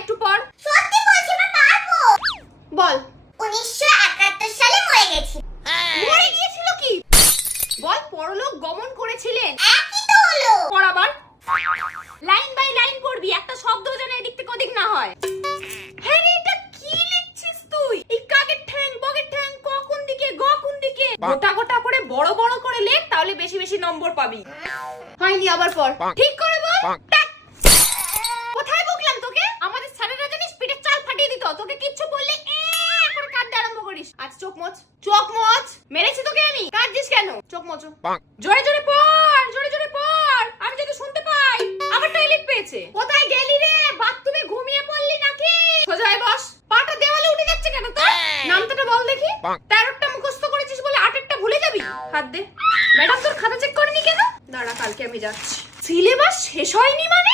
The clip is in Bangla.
একটু পড়। সত্যি বলছি মা, পারবো। বল। 1971 সালে মরে গেছি। মরে গিয়েছিল কি? বল পরলোক গমন করেছিলেন। একই তো হলো। পড় আবার। লাইন বাই লাইন পড়বি, একটা শব্দ যেন এদিক থেকে ওদিক না হয়। হ্যাঁ রে, এটা কি লিখছিস তুই? এই কাকের ঠ্যাং, বগের ঠ্যাং, ক কোন দিকে, গ কোন দিকে? গোটা গোটা করে বড় বড় করে লেখ, তাহলে বেশি বেশি নম্বর পাবি। হয়নি, আবার পড়। ঠিক করে বল। কোথায় বকলাম তোকে? আমাদের স্যারেরা জানিস পিঠে চাল ফাটিয়ে দিত, তোকে কিচ্ছু বললে এখন কাঁদতে আরম্ভ করিস। আজ চোখ মোচ, চোখ মোচ। মেরেছি তোকে আমি, কাঁদছিস কেন? চোখ মোচ। জোরে জোরে পড়, জোরে জোরে পড়, আমি যাতে শুনতে পাই। আবার টয়লেট পেয়েছে। কোথায় গেলি রে? বাথরুমে ঘুমিয়ে পড়লি নাকি? সোজা হয়ে বস। পাটা দেওয়ালে উঠে যাচ্ছে কেন তোর? নামটা বল দেখি। 13টা মুখস্থ করেছিস বলে 8টা ভুলে যাবি? হাত দে। ম্যাডাম তোর খাতা চেক করেনি কেন? দাঁড়া, কালকে আমি যাচ্ছি। সিলেবাস শেষ হয়নি মানে?